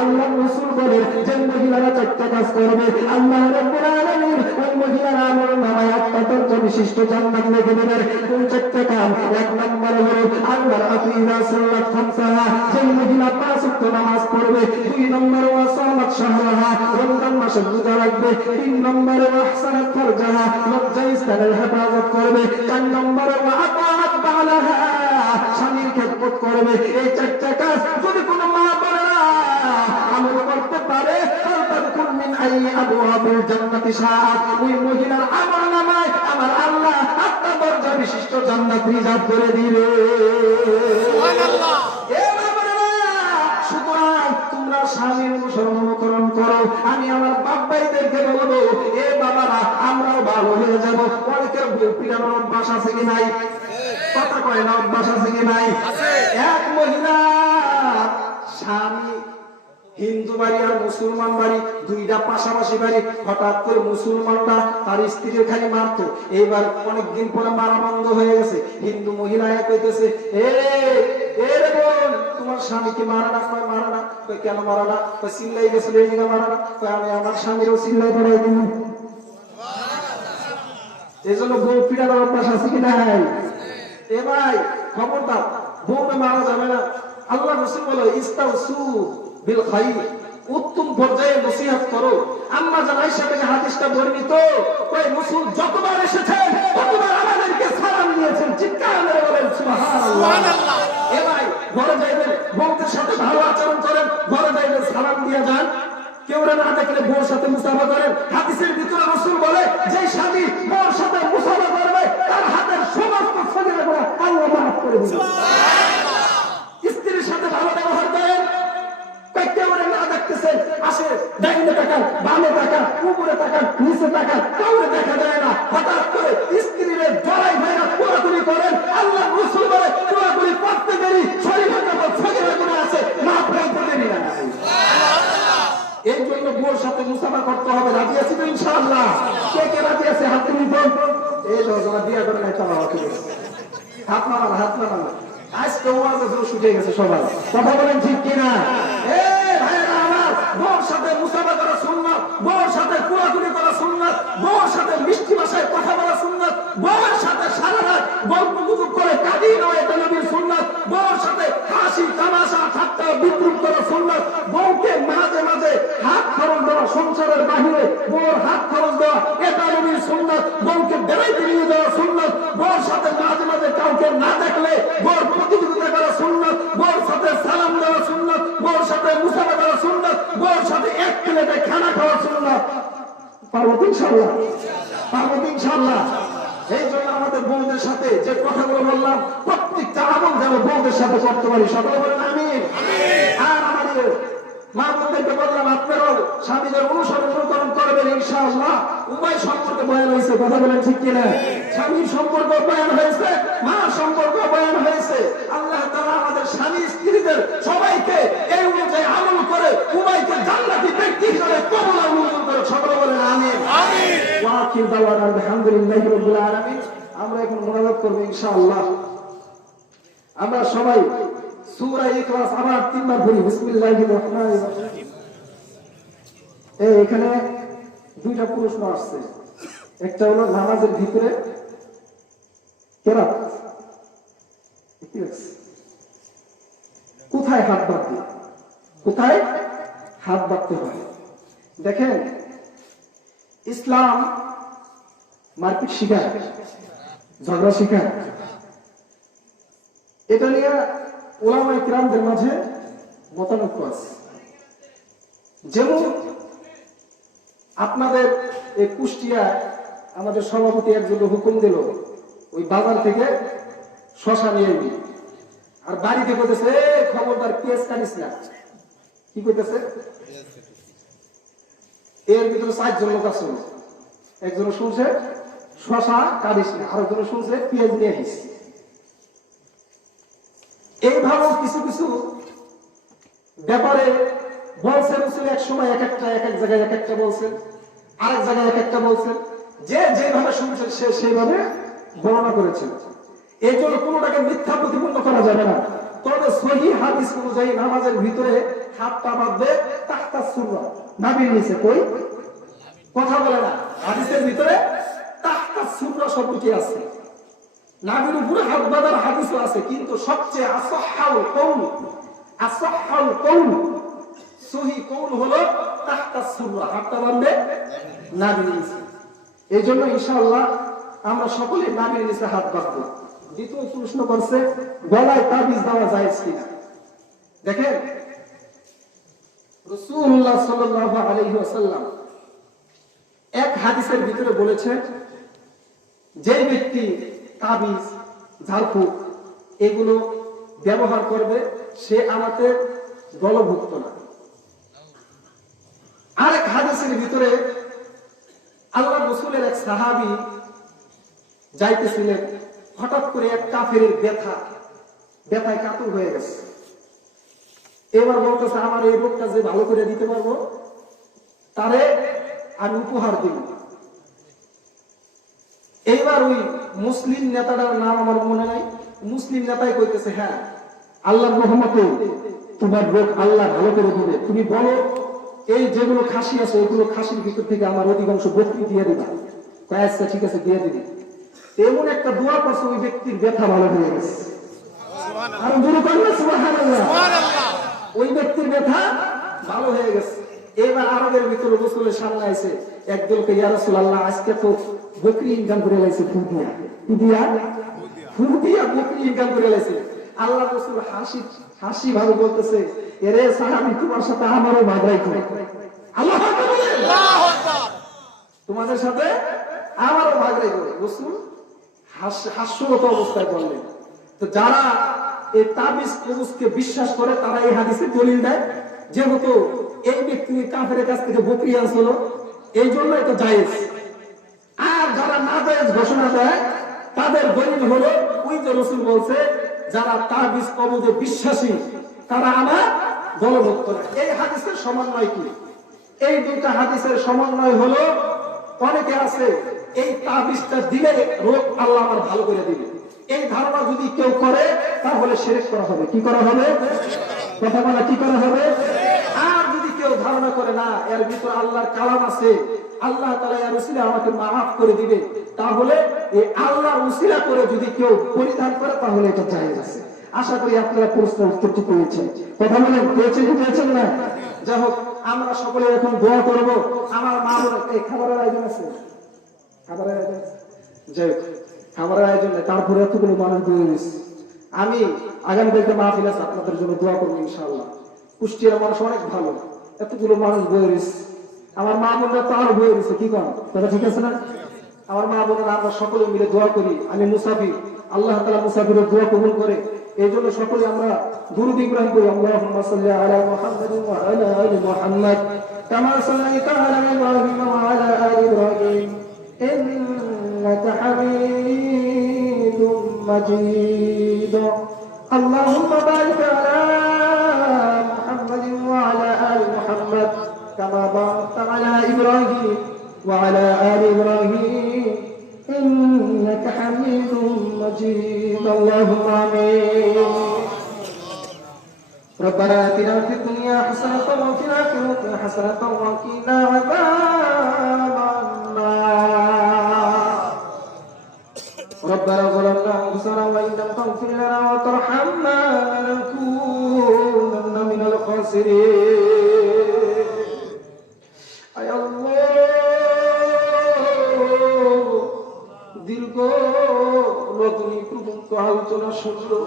আল্লাহ রাসূল বলেন যে মহিলারা চারটা কাজ করবে, আল্লাহ রাব্বুল আলামিন ওই মহিলারা আমল নামায় অত্যন্ত বিশিষ্ট জান্নাত লিখে দেবেন। কোন চারটি কাম? এক নম্বর হলো আল্লাহর আতিরা সাল্লাত খামসাহা, যে মহিলা 5 ওয়াক্ত নামাজ পড়বে। 2 নম্বর ওয়াসামাত শাহরাহা, রমজান মাসে রোজা রাখবে। 3 নম্বর ওয়াহসানাত ফারজাহা, লজ্জা স্থানের হেফাজত করবে। 4 নম্বর ওয়াআতাত বালাহা, স্বামীর খেদমত করবে। এই চারটি কাজ যদি কোনো মা বোনেরা আমল করতে পারে, ফালতাকুন মিন আইয়ি আবওয়াবিল জান্নাতি শাআত, ওই মহিলার আমল নামায় আমার আল্লাহ 8টা দরজা বিশিষ্ট জান্নাত রিজার্ভ করে দিবে। সুবহানাল্লাহ। এ মা বোনেরা, সুতরাং তোমরা স্বামীর অনুসরণ করো। আমি আমার বাপ ভাইদেরকে বলবো, এ বাবারা, আমরাও ভালো হয়ে যাব। অনেকের বউ পিড়ানোর অভ্যাস আছে কি নাই? কথা কয় না, অভ্যাস আছে কি নাই? এক মহিলা স্বামী হিন্দু বাড়ি আর মুসলমান বাড়ি, দুইটা পাশাপাশি বাড়ি। হঠাৎ করে মুসলমানরা তার স্ত্রীর খালি মারতো, এইবার অনেকদিন পরে মারা বন্ধ হয়ে গেছে। হিন্দু মহিলা কইতেছে, এ রে বোন, তোমার স্বামীকে মারা না? কয় মারা না। কই কেন মারা না? কই চিল্লাই গেছিল এই দিকে মারা না। কই আমি আমার স্বামীরও চিল্লাই পড়াই দিব। এই জন্য বউ পিড়ানোর অভ্যাস আছে কি নাই? এ ভাই খবরদার, বউকে মারা যাবে না। আল্লাহ রাসূল বলে, ইস্তাউসু বিল খাইর, উত্তম পর্যায়ে নসিহত করো। আম্মা জান আয়েশা থেকে হাদিসটা বর্ণিত, কই রাসূল যতবার এসেছেন ততবার আমাদেরকে সালাম দিয়েছেন। চিৎকার করে বলেন সুবহানাল্লাহ। এ ভাই ঘরে যাইবেন, বউদের সাথে ভালো আচরণ করেন। ঘরে যাইবেন, সালাম দিয়ে যান। কেউ না দেখলে বউর সাথে মুসাফা করেন। হাদিসের ভিতরে রাসূল বলে, যে স্বামী বউর সাথে মুসাফা করবে তার হাতের সমস্ত সগীরাগুনাহ আল্লাহ মাফ করে দিবেন। সুবহানাল্লাহ। স্ত্রীর সাথে ভালো ব্যবহার করেন। কেউ না দেখতেছেন, আসে ডাইনে তাকান, বামে তাকান, উপরে তাকান, নিচে তাকান, কাউরে দেখা যায় না। হঠাৎ করে স্ত্রীর জড়াই ভাইরা কোলাকুলি করেন। আল্লাহ রাসূল বলে, কোলাকুলি করতে দেরি শরীরের উপর সগীরাগুনাহ আছে, মাফ হইতে দেরি না। এই জন্য বউর সাথে মুসাফা করতে হবে। রাজি আছি তো ইনশাআল্লাহ? কে কে রাজি আছে? হাত তুলুন। এই তো যারা বিয়ে করে নাই তারা হাত নামান, হাত নামান। আজকে ওয়াজে জোর শুটে গেছে সবাই। কথা বলেন ঠিক কিনা? এ ভাইরা আমার, বউর সাথে মুসাফা করা সুন্নাত, বউর সাথে কোলাকুলি করা সুন্নাত, বউর সাথে মিষ্টি ভাষায় কথা বলা সুন্নাত, বউর সাথে সারা রাত গল্প গুজব করে কাঁদিয়ে নেওয়া এটা নবীর সুন্নাত, বউর সাথে হাসি তামাশা ঠাট্টা বিদ্রুপ করা সুন্নাত, বউকে মাঝে মাঝে হাত খরচ দেওয়া, সংসারের বাহিরে বউর হাত খরচ দেওয়া এটা নবীর সুন্নাত, বউকে বেড়াইতে নিয়ে যাওয়া সুন্নাত, বউর সাথে মাঝে মাঝে কাউকে না দেখলে বউর প্রতিযোগিতা করা সুন্নাত, বউর সাথে সালাম দেওয়া সুন্নাত, বউর সাথে মুসাফা করা সুন্নাত, বউর সাথে এক প্লেটে খানা খাওয়া সুন্নাত। পারবো ইনশাআল্লাহ? পারবো ইনশাআল্লাহ? এই জন্য আমাদের বউদের সাথে যে কথাগুলো বললাম, প্রত্যেকটা আমল যেন বউদের সাথে করতে পারি। সকলে বলেন আমিন। আর আমাদের মা বোনদেরকে বললাম, আপনারাও স্বামীদের অনুসরণ করবেন ইনশাআল্লাহ। উভয় সম্পর্কে বয়ান হয়েছে, কথা বলেন ঠিক কিনা? স্বামীর সম্পর্ক বয়ান হয়েছে, মা সম্পর্ক বয়ান হয়েছে। আল্লাহ তাআলা আমাদের স্বামী স্ত্রীদের সবাইকে এই অনুযায়ী আমল করে উভয়কে জান্নাতি ব্যক্তি হিসেবে কবুল আর মঞ্জুর করে। সকলে বলেন আমিন। আমিন। ওয়া আখির দাওয়ানা আলহামদুলিল্লাহি রাব্বিল আলামিন। আমরা এখন মুনাজাত করব ইনশাআল্লাহ। আমরা সবাই সূরা ইখলাস আবার 3 বার পড়ি। বিসমিল্লাহির রহমানির রহিম। এখানে দুইটা প্রশ্ন আসছে। একটা হলো নামাজের ভিতরে কেরাত কোথায় হাত বাঁধবে, কোথায় হাত বাঁধতে হয়? দেখেন, ইসলাম মারপিট শিখায়, ঝগড়া শিখায়। এটা নিয়ে উলামায়ে কিরামদের মাঝে মতানৈক্য আছে। যেমন আপনাদের এই কুষ্টিয়ায় আমাদের সভাপতি একজন হুকুম দিল, ওই বাজার থেকে শশা নিয়ে এলি, আর বাড়িতে কইতেছে, খবরদার পেঁয়াজ কাটিস না। কি কইতেছে? এর ভিতরে 4 জন লোক আছে। একজন শুনছে শশা কাটিস না, আর একজন শুনছে পেঁয়াজ নিয়ে আসিস। এইভাবে কিছু কিছু ব্যাপারে বলছেন রাসূল এক সময় এক এক জায়গায় এক একটা বলছেন, আরেক জায়গায় এক একটা বলছেন। যে যেভাবে শুনছেন সে সেইভাবে বর্ণনা করেছেন। এই জন্য কোনোটাকে মিথ্যা প্রতিপন্ন করা যাবে না। তবে সহিহ হাদিস অনুযায়ী নামাজের ভিতরে হাতটা বাঁধবে তাহতা সুররা, নাভির নিচে। কই? কথা বলে না। হাদিসের ভিতরে তাহতা সুররা শব্দটি আছে, নাভির উপরে হাত বাঁধার হাদিসও আছে, কিন্তু সবচেয়ে আসহাল কওল সহি কওল হলো তাহতা সুররা, হাতটা বাঁধবে নাভির নিচে। এই জন্য ইনশাআল্লাহ আমরা সকলে নাভির নিচে হাত বাঁধবো। দ্বিতীয় প্রশ্ন করছে গলায় তাবিজ দেওয়া জায়েজ কিনা। দেখেন রাসূলুল্লাহ সাল্লাল্লাহু আলাইহি ওয়াসাল্লাম এক হাদিসের ভিতরে বলেছে, যে ব্যক্তি তাবিজ ঝাড়ফুঁক এগুলো ব্যবহার করবে সে আমাদের দলভুক্ত না। আরেক হাদিসের ভিতরে আল্লাহ রাসূলের এক সাহাবী যাইতেছিলেন, হঠাৎ করে এক কাফেরের ব্যথায় কাতর হয়ে গেছে। এবার বলতেছে আমার এই রোগটা যে ভালো করে দিতে পারবো তারে আমি উপহার দিব। এইবার ওই মুসলিম নেতাটার নাম আমার মনে নাই, মুসলিম নেতাই কইতেছে হ্যাঁ আল্লাহর রহমতে তোমার রোগ আল্লাহ ভালো করে দিবে, তুমি বলো এই যেগুলো খাসি আছে ওইগুলো খাসির ভিতর থেকে আমার অধিকাংশ বকরি দিয়ে দিবা। আচ্ছা ঠিক আছে দিয়ে দিবি। এমন একটা দোয়া করছে ওই ব্যক্তির ব্যথা ভালো হয়ে গেছে। আর জোরে বলুন সুবহানাল্লাহ। ওই ব্যক্তির ব্যথা ভালো হয়ে গেছে। এবার আরবের ভিতরে রাসূলের সামনে আইছে একদলকে, ইয়া রাসূলুল্লাহ আজকে তো বকরি ইনকাম করে লাইছে ফুল দিয়া বকরি ইনকাম করে লাইছে। আল্লাহ রাসূল হাসি ভাবে বলতেছে, এরে সাহাবী তোমার সাথে আমারও ভাগ রাখো। আল্লাহু আকবার, তোমাদের সাথে আমারও ভাগ রাখো। রাসূল হাস্যরত অবস্থায় বললেন। তো যারা এই তাবিজ কবজকে বিশ্বাস করে তারা এই হাদিসে দলিল দেয় যেহেতু এই ব্যক্তি কাফেরের কাছ থেকে বকরি আনছিল এই জন্য এটা জায়েজ। আর যারা না জায়েজ ঘোষণা দেয় তাদের দলিল হলো ওই যে রাসূল বলছে যারা তাবিজ কবজে বিশ্বাসী তারা আমার দলভুক্ত না। এই হাদিসের সমন্বয় কি? এই দুইটা হাদিসের সমন্বয় হলো অনেকে আছে এই তাবিজটা দিলে রোগ আল্লাহ আমার ভালো করে দিবে, এই ধারণা যদি কেউ করে তাহলে শিরক করা হবে। কি করা হবে? কথা বলা কি করা হবে? আর যদি কেউ ধারণা করে না এর ভিতরে আল্লাহর কালাম আছে, আল্লাহ তাআলা এর উসিলা আমাকে maaf করে দিবে, তাহলে এই আল্লাহর উসিলা করে যদি কেউ পরিধান করে তাহলে এটা জায়েজ আছে। আশা করি আপনারা প্রশ্নের উত্তরটি পেয়েছেন। কথা বলেন পেয়েছেন না? যাই হোক আমরা সকলে এখন দোয়া করব। আমার মা এই খাবারের আয়োজন আছে, খাবারের আয়োজন যাই হোক খাবারের আয়োজন তারপরে এতগুলো মানুষ দোয়া দিচ্ছে। আমি আগামীকালকে মাহফিল আছে আপনাদের জন্য দোয়া করবো ইনশাআল্লাহ। কুষ্টিয়ার মানুষ অনেক ভালো, এতগুলো মানুষ বয়ে দিচ্ছে। আমার মা বোনরা তো আরো বয়ে দিচ্ছে, কি করেন কথা ঠিক আছে না? আমার মা বোনেরা আমরা সকলে মিলে দোয়া করি। আমি মুসাফির, আল্লাহ তাআলা মুসাফিরের দোয়া কবুল করে। এই জন্য সকলে আমরা দুরূদ ইব্রাহিম করি। আল্লাহুম্মা সাল্লি আলা মুহাম্মাদিন ওয়া আলা আলি মুহাম্মাদ কামা সাল্লাইতা আলা ইব্রাহিম ওয়া আলা আলি ইব্রাহিম ইন্নাকা হামিদুম মাজিদ। আল্লাহুম্মা বারিক আলা মুহাম্মাদিন ওয়া আলা আলি মুহাম্মাদ কামা বারাকতা আলা ইব্রাহিম ওয়া আলা আলি ইব্রাহিম إنك حميد مجيد. اللهم آمين. ربنا آتنا في الدنيا حسنة وفي الآخرة حسنة وقنا عذاب النار. ربنا ظلمنا أنفسنا وإن لم تغفر لنا وترحمنا لنكونن من الخاسرين. يا الله দীর্ঘ রজনী পর্যন্ত আলোচনা শুনলো,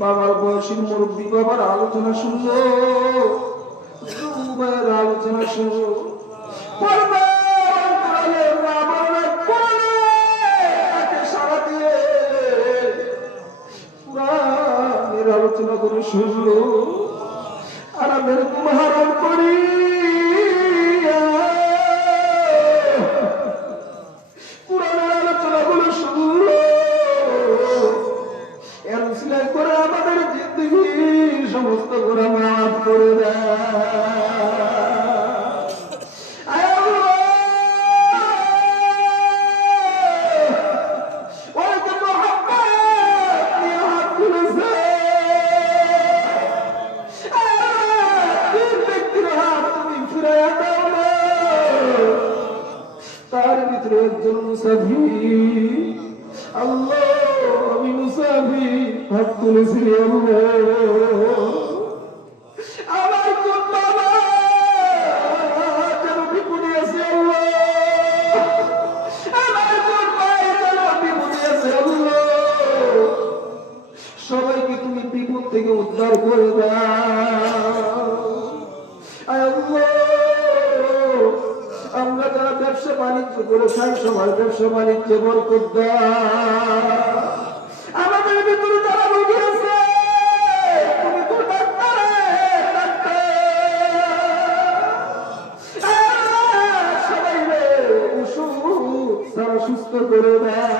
বাবার বয়সী মুরব্বী বাবার আলোচনা শুনলো, ভাইয়ের আলোচনা শুনলো, সারা দিয়ে পুরাণের আলোচনা করে শুনলো। আরামের হারাম করি আমাদের জিন্দগির সমস্ত গুনাহ মাফ করে হাত তুলেছি আমার কোন বাবা যেন বিপদে আছে আমার কোন ভাই যেন বিপদে আছে সবাইকে তুমি বিপদ থেকে উদ্ধার করে দাও। আমরা যারা ব্যবসা বাণিজ্য করে খাই সবার ব্যবসা বাণিজ্য বরকত দাও। আমাদের ভিতরে যারা রোগী আছে তুমি তো সবাই ওষুধ তারা সুস্থ করে দেয়।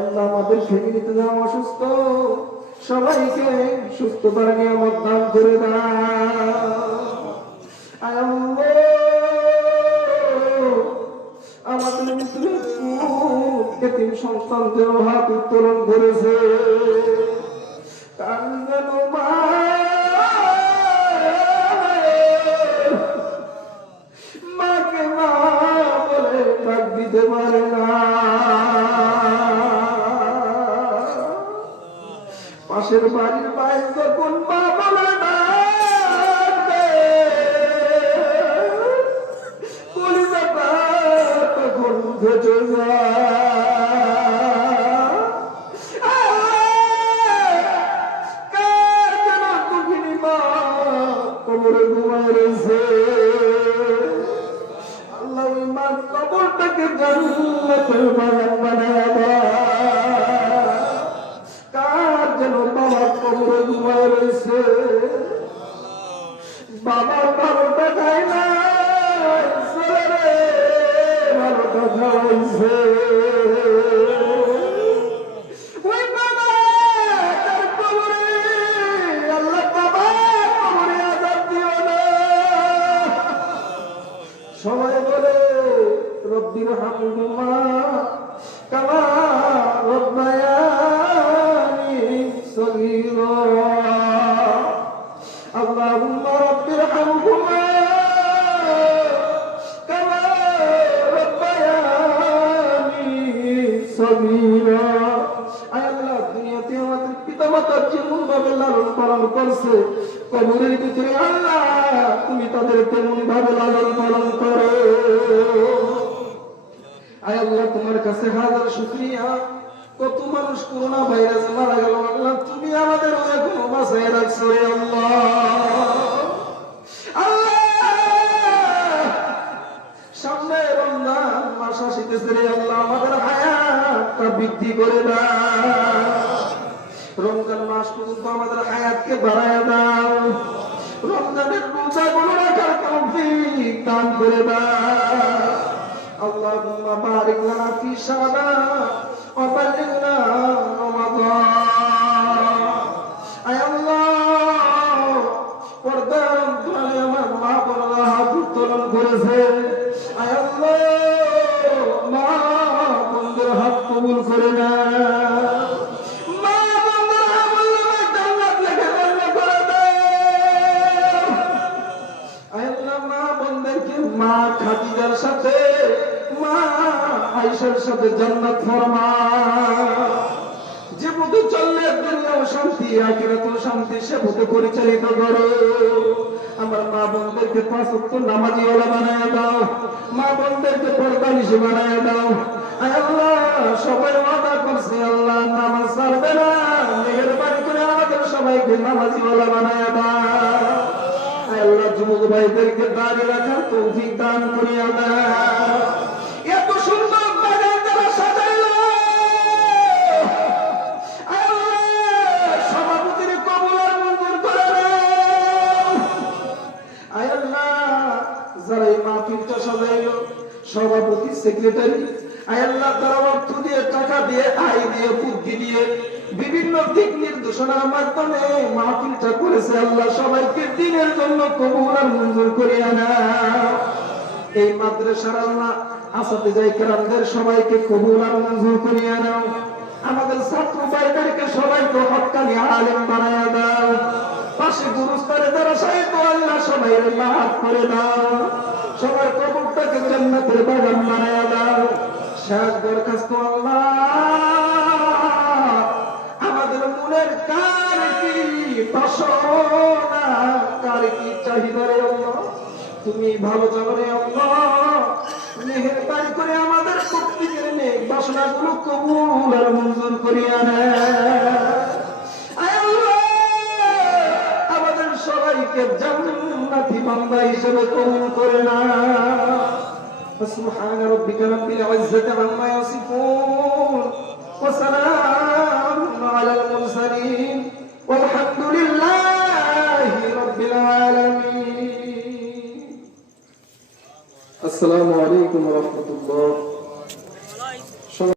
আল্লাহ আমাদের ফ্যামিলিতে যারা অসুস্থ সবাইকে সুস্থতার নিয়ামত দান করে দাও। আমাদের ভিতরে তিন সন্তানদের হাত উত্তোলন করেছে মাকে মা বলে ডাক দিতে পারে না। পাশের বাড়ির বাইরে যখন মা বলে তখন ভেজে কবরে ঘুমায় রয়েছে। আল্লাহ ওই মার কবরটাকে জান্নাতের বাগান বানায় দেয়। কার যেন বাবার কবরে ঘুমায় রয়েছে বাবার 12টা খায় না ভালোটা খাওয়াইছে ওই বাবা তার কবরে আল্লাহ বাবা কবরে আযাব দিও না। সবাই বলে রব্বির হামহুমা কামা রব্বায়ানি সগীরা আল্লাহুম্মা রব্বির হামহুমা কামা রব্বায়ানি সগীরা। আয় আল্লাহ দুনিয়াতে আমাদের পিতামাতার যেমন ভাবে লালন পালন করছে কবরের ভিতরে আল্লাহ তুমি তাদের তেমন ভাবে লালন পালন করো। আয় আল্লাহ তোমার কাছে হাজার শুকরিয়া কত মানুষ করোনা ভাইরাস মারা গেল আল্লাহ তুমি আমাদের এখনো বাঁচায় রাখছো রে আল্লাহ। সামনে রমজান মাস আসিতেছে রে আল্লাহ আমাদের হায়াতটা বৃদ্ধি করে দাও। রমজান মাস পর্যন্ত আমাদের হায়াতকে বাড়ায় দাও। রমজানের রোজাগুলো রাখার তৌফিক দান করে দাও। আল্লাহুম্মা বারিক লানা ফি শাবান ওয়া বাল্লিগনা রমাদান। আয় আল্লাহ পর্দার আড়ালে আমার মা বোনেরা হাত উত্তোলন করেছে আয় আল্লাহ মা বোনদের হাত কবুল করে না। মা খাদিজার সাথে মা আয়েশার সাথে জান্নাত ফরমা। যে পথে চললে দুনিয়াও শান্তি আখিরাতেও শান্তি সে পথে পরিচালিত করো। আমার মা বোনদেরকে 5 ওয়াক্ত নামাজি ওয়ালা বানায় দাও। মা বোনদেরকে পর্দানিশী বানায় দাও। আয় আল্লাহ সবাই ওয়াদা করছে আল্লাহ নামাজ ছাড়বে না মেহেরবানি করে আমাদের সবাইকে নামাজি ওয়ালা বানায় দাও। আল্লাহ যুবক ভাইদেরকে দাঁড়িয়ে রাখার তৌফিক দান করিয়া দাও। এত সুন্দর বাগান তারা সাজাইল সভাপতির কবুল আর মঞ্জুর করে দাও। আয় আল্লাহ যারা এই মাহফিলটা সাজাইল সভাপতি সেক্রেটারি আয় আল্লাহ তারা অর্থ দিয়ে টাকা দিয়ে আয় দিয়ে বুদ্ধি দিয়ে বিভিন্ন দিক নির্দেশনার মাধ্যমে মাহফিলটা করেছে আল্লাহ সবাইকে দিনের জন্য কবুল আর মঞ্জুর করিয়া নাও। এই মাদ্রাসার আল্লাহ আসাতিজায়ে কেরামদের সবাইকে কবুল আর মঞ্জুর করিয়া নাও। আমাদের ছাত্র ভাইদেরকে সবাইকে হক্কানি আলেম বানায়া দাও। পাশে গুরুস্থানে যারা শহীদ আল্লাহ সবাইকে মাফ করে দাও। সবার কবরটাকে জান্নাতের বাগান বানায়া দাও। শেষ দরখাস্ত আল্লাহ তুমি ভালো জানো রে আল্লাহ, মেহেরবানি করে আমাদের প্রত্যেকের নেক বাসনাগুলো কবুল আর মঞ্জুর করিয়া নেয়। আয় আল্লাহ, আমাদের সবাইকে জান্নাতি বান্দা হিসেবে কবুল করে না। সুবহান রাব্বিকা রাব্বিল ইজ্জাতি আম্মা ইয়াসিফুন ওয়া সালামুন আলাল মুরসালিন ওয়ালহামদুলিল্লাহি রাব্বিল আলামিন। আসসালামু আলাইকুম ওয়া রাহমাতুল্লাহ।